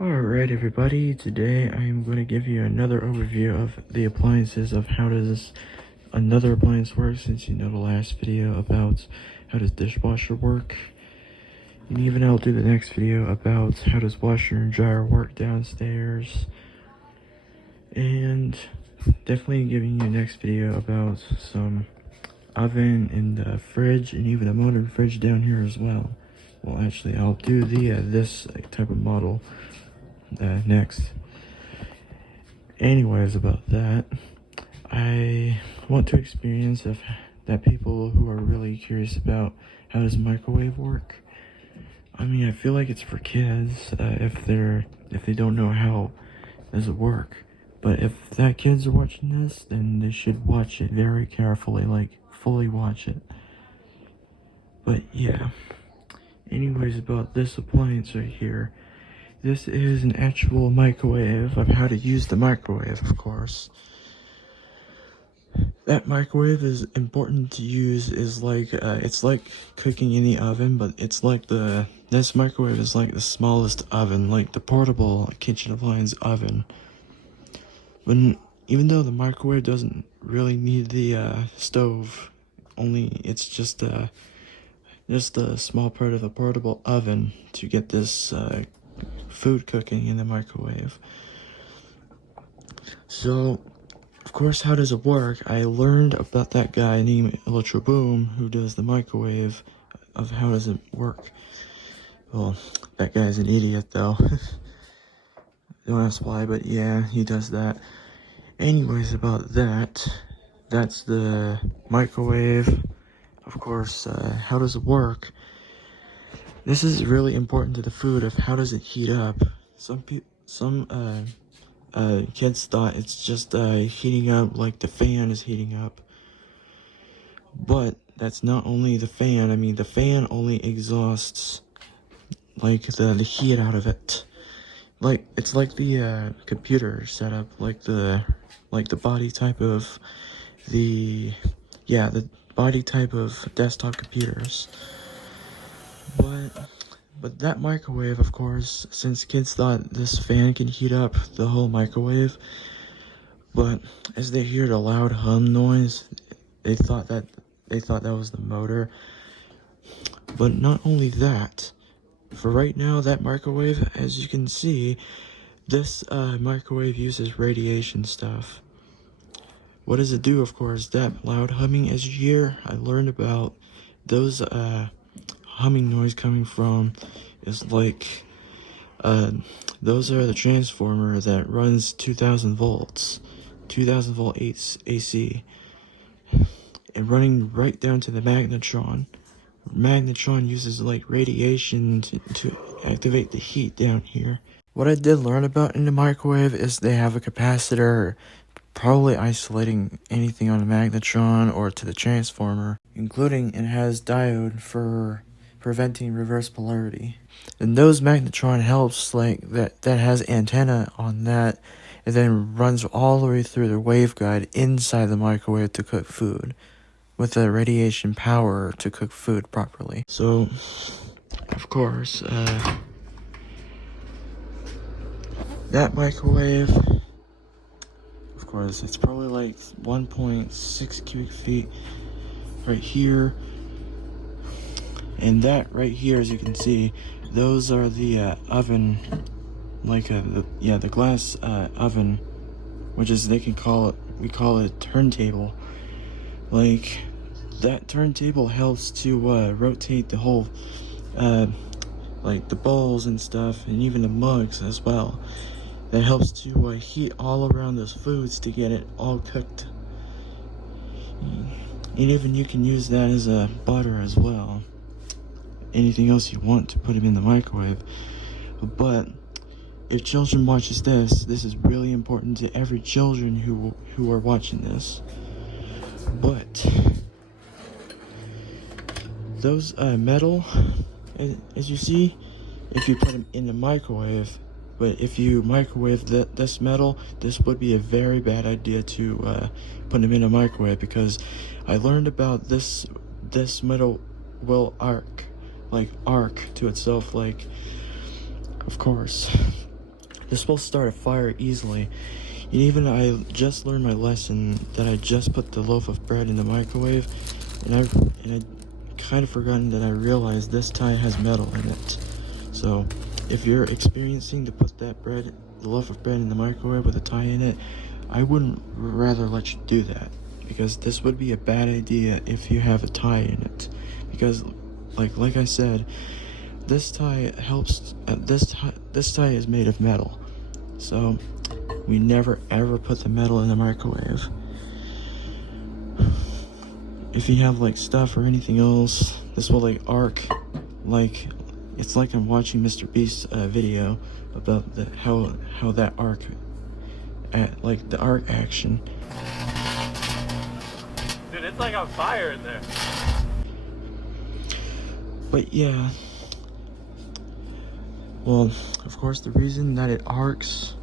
Alright everybody, today I am going to give you another overview of the appliances of how does another appliance work, since you know the last video about how does dishwasher work. And even I'll do the next video about how does washer and dryer work downstairs. And definitely giving you next video about some oven and the fridge and even a modern fridge down here as well. Well, actually I'll do the this type of model next. Anyways, about that, I want to experience that people who are really curious about how does microwave work. I mean, I feel like it's for kids if they don't know how does it work. But if that kids are watching this, then they should watch it very carefully, like fully watch it. But yeah. Anyways, about this appliance right here. This is an actual microwave of how to use the microwave, of course. That microwave is important to use, is like, it's like cooking in the oven, but it's like this microwave is like the smallest oven, like the portable kitchen appliance oven. Even though the microwave doesn't really need the stove, it's just a small part of a portable oven to get this food cooking in the microwave. So, of course, how does it work? I learned about that guy named Electro Boom who does the microwave of how does it work. Well, that guy's an idiot though. Don't ask why, but yeah, he does that. Anyways, about that's the microwave. Of course, how does it work? This is really important to the food of how does it heat up. Some kids thought it's just heating up like the fan is heating up. But that's not only the fan. I mean, the fan only exhausts like the heat out of it. Like it's like the computer setup, like the body type of the body type of desktop computers. But that microwave, of course, since kids thought this fan can heat up the whole microwave, but as they hear the loud hum noise, they thought that was the motor. But not only that, for right now, that microwave, as you can see, this microwave uses radiation stuff. What does it do? Of course, that loud humming, as you hear, I learned about those humming noise coming from is like those are the transformer that runs 2000 volts 2000 volt AC, and running right down to the magnetron uses like radiation to activate the heat down here. What I did learn about in the microwave is they have a capacitor, probably isolating anything on the magnetron or to the transformer, including it has diode for preventing reverse polarity. And those magnetron helps like that has antenna on that, and then runs all the way through the waveguide inside the microwave to cook food with the radiation power to cook food properly. So of course that microwave, of course, it's probably like 1.6 cubic feet right here. And that right here, as you can see, those are the oven, like the glass oven, which is we call it turntable. Like that turntable helps to rotate the whole, like the bowls and stuff, and even the mugs as well. That helps to heat all around those foods to get it all cooked. And even you can use that as a butter as well. Anything else you want to put them in the microwave. But if children watches this is really important to every children who are watching this. But those metal, as you see, if you put them in the microwave, but if you microwave this metal, this would be a very bad idea to put them in a microwave, because I learned about this metal will arc to itself, like, of course. This will start a fire easily. And even I just learned my lesson that I just put the loaf of bread in the microwave, and I kind of forgotten that I realized this tie has metal in it. So if you're experiencing to put the loaf of bread in the microwave with a tie in it, I wouldn't rather let you do that, because this would be a bad idea if you have a tie in it. Because like I said, this tie helps. This tie is made of metal, so we never ever put the metal in the microwave. If you have like stuff or anything else, this will like arc, like it's like I'm watching Mr. Beast's video about how that arc, like the arc action. Dude, it's like on fire in there. But yeah, well, of course the reason that it arcs,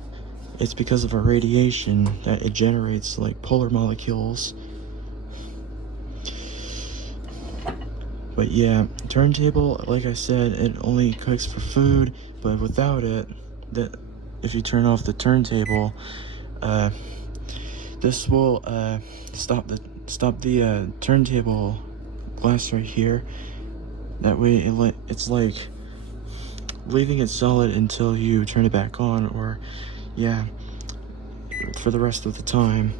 it's because of a radiation that it generates, like polar molecules. But yeah, turntable, like I said, it only cooks for food, but without it, if you turn off the turntable, this will stop the turntable glass right here. That way it's like leaving it solid until you turn it back on, or yeah, for the rest of the time.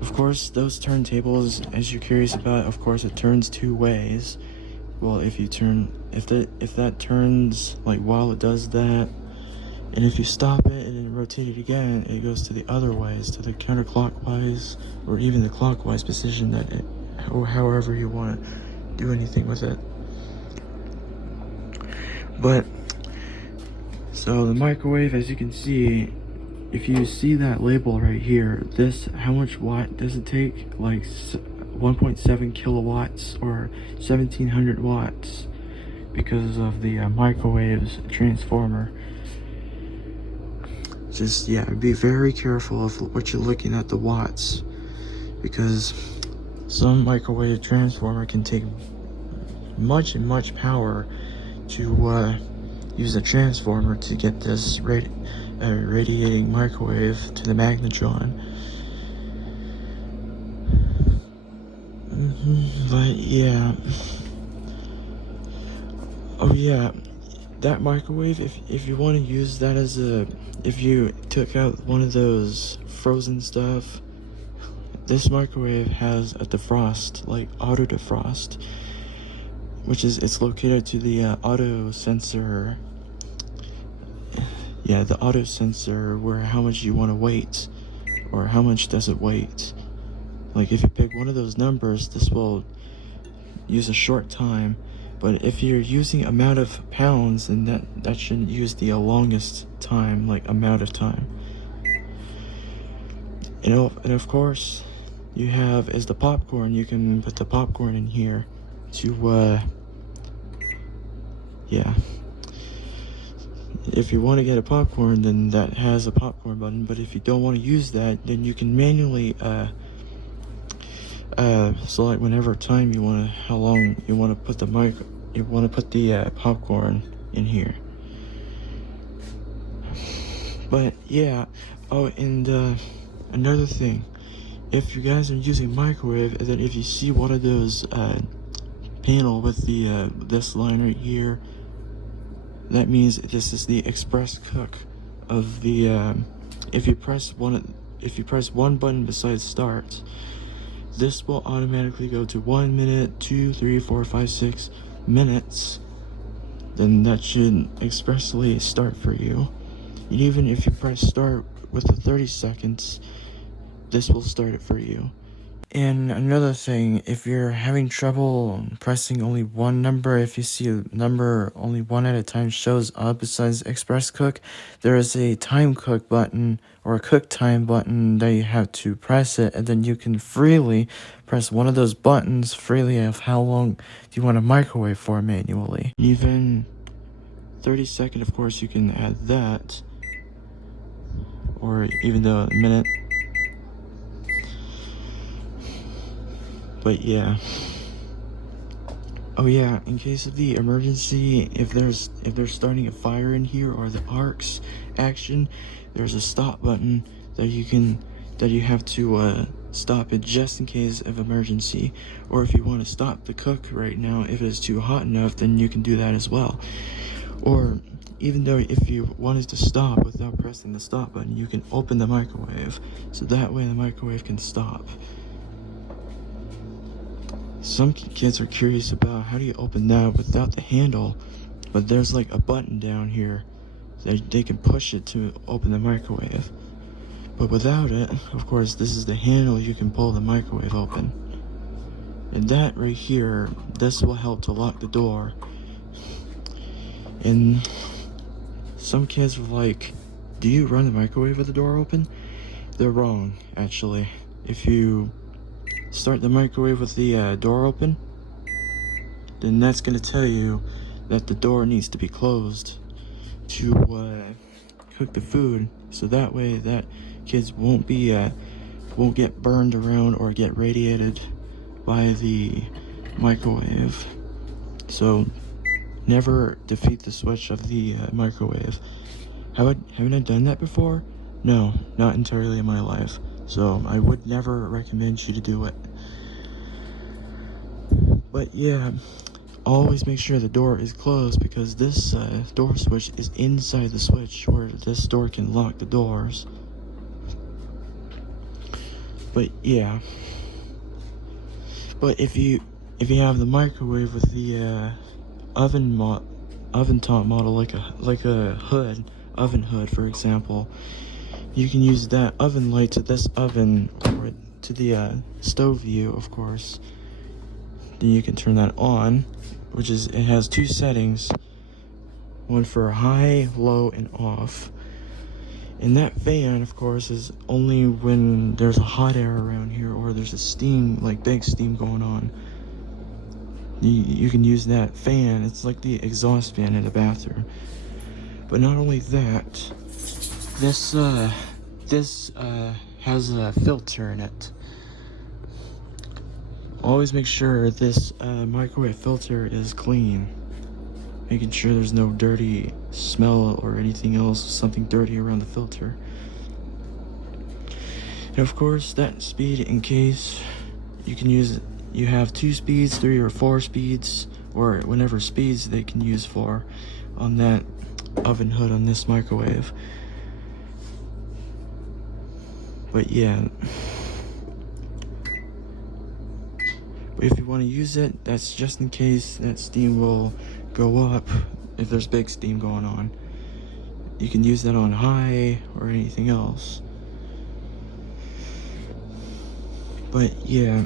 Of course, those turntables, as you're curious about, of course it turns two ways. Well, if that turns, like while it does that, and if you stop it and then rotate it again, it goes to the other ways, to the counterclockwise or even the clockwise position or however you want to do anything with it. But so the microwave, as you can see, if you see that label right here, how much watt does it take? Like 1.7 kilowatts or 1700 watts, because of the microwave's transformer. Just, yeah, be very careful of what you're looking at the watts, because some microwave transformer can take much power to use a transformer to get this radiating microwave to the magnetron. But yeah, oh yeah, that microwave, if you want to use that as if you took out one of those frozen stuff, this microwave has a defrost, like auto defrost, which is, it's located to the auto sensor. Yeah, the auto sensor, where how much you want to wait, or how much does it wait. Like if you pick one of those numbers, this will use a short time, but if you're using amount of pounds, then that should use the longest time, like amount of time. And of course, you have is the popcorn. You can put the popcorn in here to yeah. If you want to get a popcorn, then that has a popcorn button. But if you don't want to use that, then you can manually select whenever time you want to, how long you want to put the popcorn in here. But yeah, oh, and another thing, if you guys are using microwave, and then if you see one of those panel with the this line right here, that means this is the express cook of the if you press one button besides start, this will automatically go to 1 minute, 2, 3, 4, 5, 6 minutes. Then that should expressly start for you. And even if you press start with the 30 seconds, this will start it for you. And another thing, if you're having trouble pressing only one number, if you see a number only one at a time shows up besides Express Cook, there is a time cook button or a cook time button that you have to press it, and then you can freely press one of those buttons freely of how long do you want to microwave for manually. Even 30 seconds, of course, you can add that, or even a minute. But yeah. Oh yeah, in case of the emergency, if there's starting a fire in here or the arcs action, there's a stop button that you have to stop it just in case of emergency. Or if you want to stop the cook right now, if it's too hot enough, then you can do that as well. Or even though if you wanted to stop without pressing the stop button, you can open the microwave, so that way the microwave can stop. Some kids are curious about how do you open that without the handle, but there's like a button down here that they can push it to open the microwave. But without it, of course, this is the handle you can pull the microwave open. And that right here, this will help to lock the door. And some kids were like, do you run the microwave with the door open? They're wrong, actually. If you start the microwave with the door open, then that's going to tell you that the door needs to be closed to cook the food, so that way that kids won't get burned around or get radiated by the microwave. So never defeat the switch of the microwave. Haven't I done that before? No, not entirely in my life. So I would never recommend you to do it. But yeah, always make sure the door is closed, because this door switch is inside the switch where this door can lock the doors. But yeah. But if you have the microwave with the oven top model, like a hood, oven hood for example, you can use that oven light to this oven, or to the stove view, of course. Then you can turn that on, it has two settings, one for high, low, and off. And that fan, of course, is only when there's a hot air around here, or there's a steam, like big steam going on. You can use that fan. It's like the exhaust fan in a bathroom. But not only that, this has a filter in it. Always make sure this microwave filter is clean, making sure there's no dirty smell or anything else, something dirty around the filter. And of course, that speed, in case you have 2 speeds, 3 or 4 speeds, or whatever speeds they can use for on that oven hood on this microwave. But yeah, if you want to use it, that's just in case that steam will go up if there's big steam going on. You can use that on high or anything else. But yeah,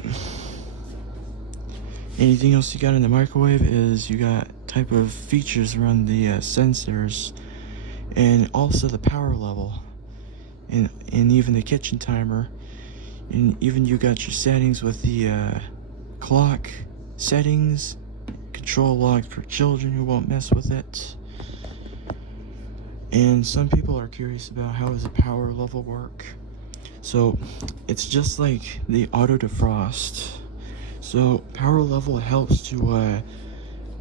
anything else you got in the microwave is you got type of features around the sensors, and also the power level, and even the kitchen timer, and even you got your settings with the clock settings, control lock for children who won't mess with it. And some people are curious about how does the power level work. So it's just like the auto defrost. So power level helps to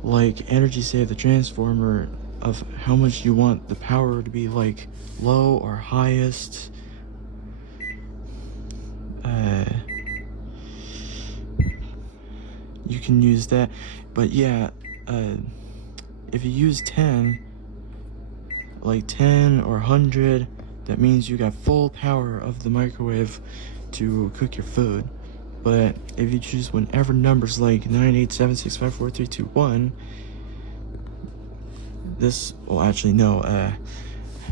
like energy save the transformer of how much you want the power to be, like low or highest. You can use that, but yeah, if you use 10, like 10 or 100, that means you got full power of the microwave to cook your food. But if you choose whenever numbers like 9, 8, 7, 6, 5, 4, 3, 2, 1, this, well actually no,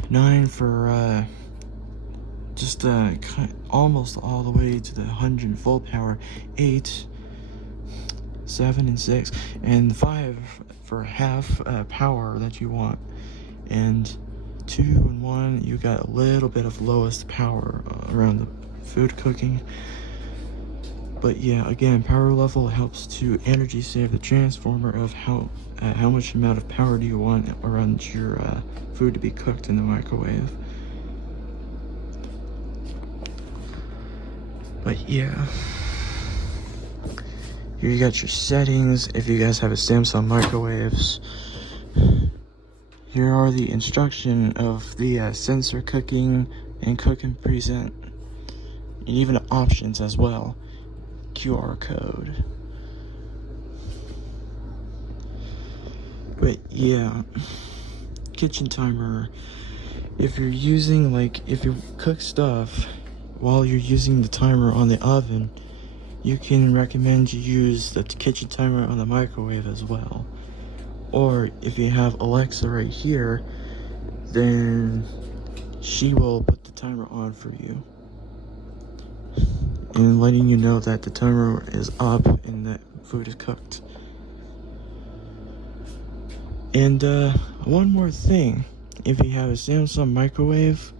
9 for just almost all the way to the 100 full power, 8, 7 and 6, and 5 for half power that you want, and 2 and 1 you got a little bit of lowest power around the food cooking. But yeah, again, power level helps to energy save the transformer of how much amount of power do you want around your food to be cooked in the microwave. But yeah, Here you got your settings if you guys have a Samsung microwaves. Here are the instruction of the sensor cooking and cook and present, and even options as well. QR code. But yeah, kitchen timer. If you're using, if you cook stuff while you're using the timer on the oven, you can recommend you use the kitchen timer on the microwave as well. Or if you have Alexa right here, then she will put the timer on for you, and letting you know that the timer is up and that food is cooked. And one more thing, if you have a Samsung microwave,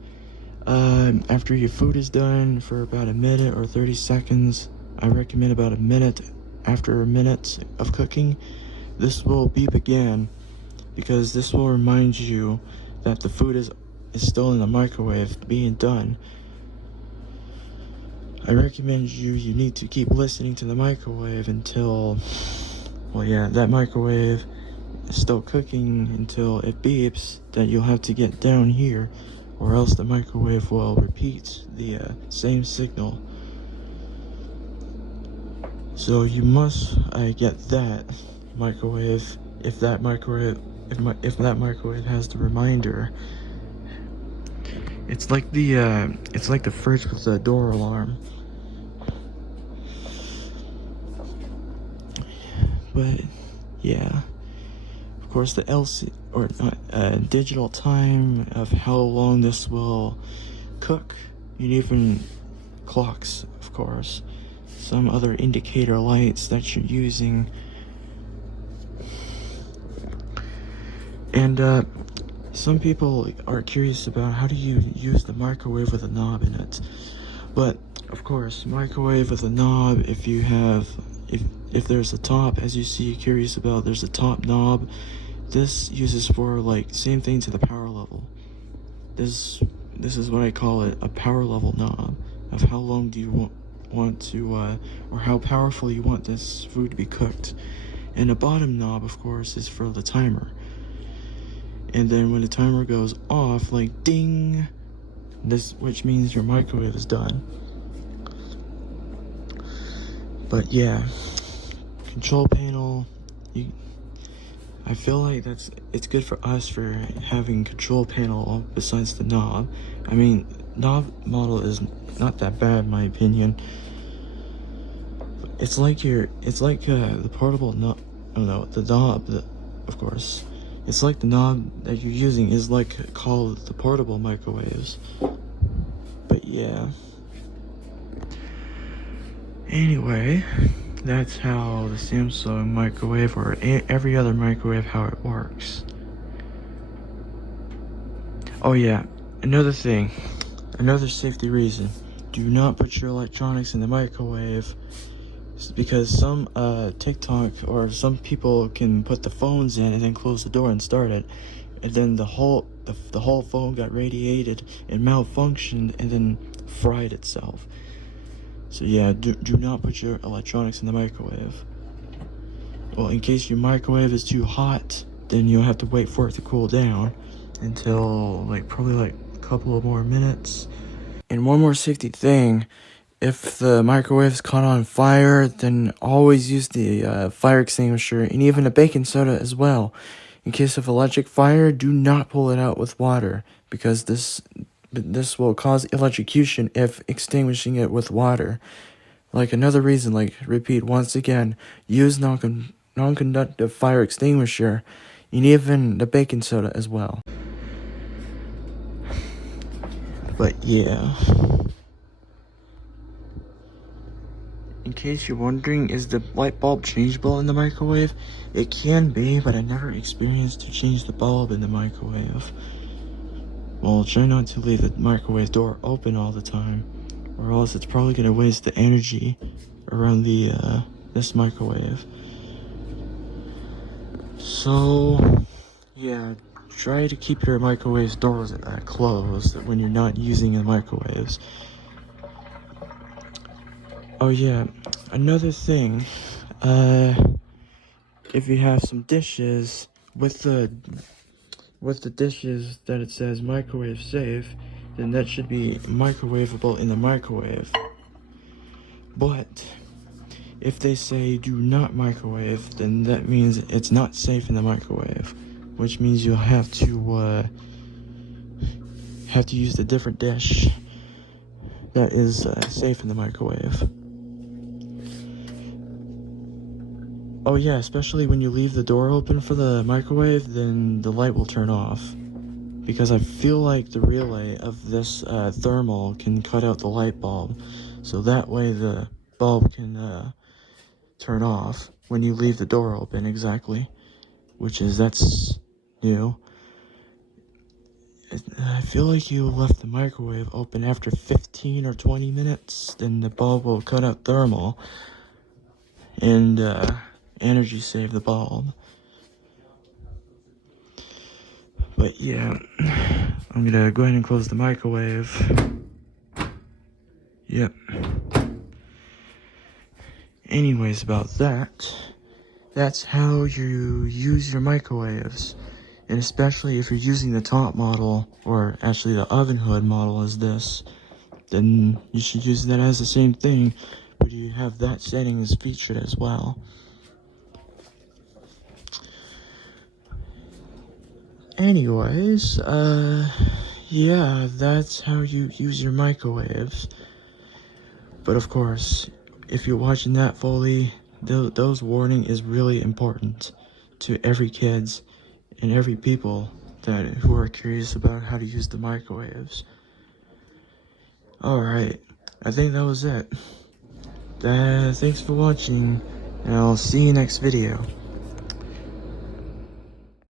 after your food is done for about a minute or 30 seconds, I recommend about a minute. After a minute of cooking, this will beep again, because this will remind you that the food is still in the microwave being done. I recommend you need to keep listening to the microwave until, that microwave is still cooking until it beeps that you'll have to get down here, or else the microwave will repeat the same signal. So you must get that microwave if that microwave has the reminder. It's like the fridge with the door alarm. But yeah, of course the LC or digital time of how long this will cook, and even clocks, of course, some other indicator lights that you're using. And some people are curious about how do you use the microwave with a knob in it. But of course, microwave with a knob, if there's a top, as you see, curious about, there's a top knob. This uses for same thing to the power level. This is what I call it, a power level knob, of how long do you want to or how powerful you want this food to be cooked. And the bottom knob, of course, is for the timer. And then when the timer goes off, ding, which means your microwave is done. But yeah, control panel, I feel like it's good for us for having control panel besides the knob. I mean, knob model is not that bad in my opinion. It's like the portable knob. Oh no, the knob, of course. It's like the knob that you're using is called the portable microwaves. But yeah. Anyway, that's how the Samsung microwave, or every other microwave, how it works. Oh yeah, another safety reason. Do not put your electronics in the microwave, because some TikTok or some people can put the phones in and then close the door and start it, and then the whole phone got radiated and malfunctioned and then fried itself. So yeah, do not put your electronics in the microwave. Well, in case your microwave is too hot, then you'll have to wait for it to cool down until probably a couple of more minutes. And one more safety thing, if the microwave is caught on fire, then always use the fire extinguisher, and even a baking soda as well. In case of electric fire, do not pull it out with water, because this will cause electrocution if extinguishing it with water. Another reason, repeat once again, use non-conductive fire extinguisher, and even the baking soda as well. But yeah. In case you're wondering, is the light bulb changeable in the microwave? It can be, but I never experienced to change the bulb in the microwave. Well, try not to leave the microwave door open all the time, or else it's probably going to waste the energy around this microwave. So, yeah, try to keep your microwave doors closed when you're not using the microwaves. Oh yeah, another thing, if you have some dishes with the dishes that it says microwave safe, then that should be microwavable in the microwave. But if they say do not microwave, then that means it's not safe in the microwave, which means you'll have to use the different dish that is safe in the microwave. Oh yeah, especially when you leave the door open for the microwave, then the light will turn off. Because I feel like the relay of this thermal can cut out the light bulb. So that way the bulb can turn off when you leave the door open, exactly. That's new. I feel like you left the microwave open after 15 or 20 minutes, then the bulb will cut out thermal and energy save the bulb. But yeah, I'm gonna go ahead and close the microwave. Yep. Anyways, about that, that's how you use your microwaves. And especially if you're using the top model, or actually the oven hood model is this, then you should use that as the same thing, but you have that settings featured as well. Anyways, yeah, that's how you use your microwaves. But of course, if you're watching that fully, those warning is really important to every kids and every people who are curious about how to use the microwaves. Alright, I think that was it. Thanks for watching, and I'll see you next video.